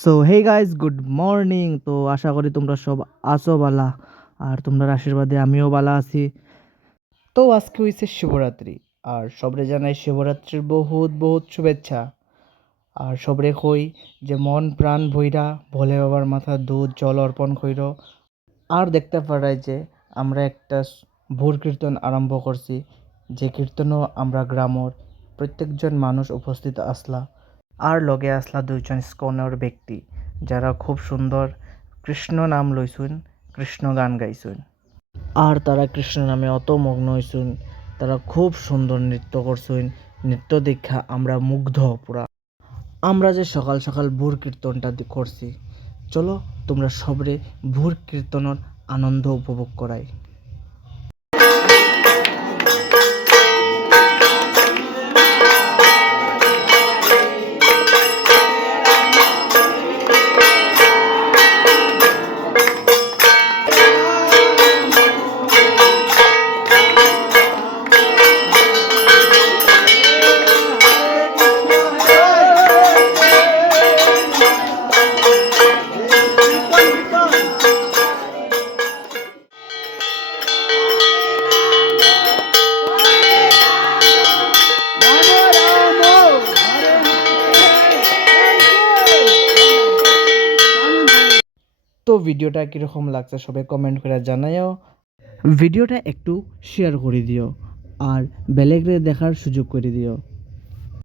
So hey guys, good morning. তো আশা করি তোমরা সব আছো বালা, আর তোমরা আশীর্বাদে আমিও বালা আছি। তো আজকে হইছে শিবরাত্রি, আর সবরে জানাই শিবরাত্রির বহুত বহুত শুভেচ্ছা। আর সবরে কই যে মন প্রাণ ভইরা ভোলে বাবার মাথা দুধ জল অর্পণ কইর। আর দেখতে পারাই যে আমরা একটা ভোর কীর্তন আরম্ভ করছি, যে কীর্তনও আমরা গ্রামর প্রত্যেকজন মানুষ উপস্থিত আসলা। আর লগে আসলা দুইজন স্কনের ব্যক্তি, যারা খুব সুন্দর কৃষ্ণ নাম লইছুন, কৃষ্ণ গান গাইছুন। আর তারা কৃষ্ণ নামে অত মগ্ন হইছুন, তারা খুব সুন্দর নৃত্য করছুন। নৃত্য দীক্ষা আমরা মুগ্ধ পুরা। আমরা যে সকাল সকাল ভোর কীর্তনটা করছি, চলো তোমরা সবরে ভোর কীর্তনের আনন্দ উপভোগ করাই। তো ভিডিওটা কীরকম লাগছে সবাই কমেন্ট করে জানাইও। ভিডিওটা একটু শেয়ার করে দিও, আর বেলেগরে দেখার সুযোগ করে দিও।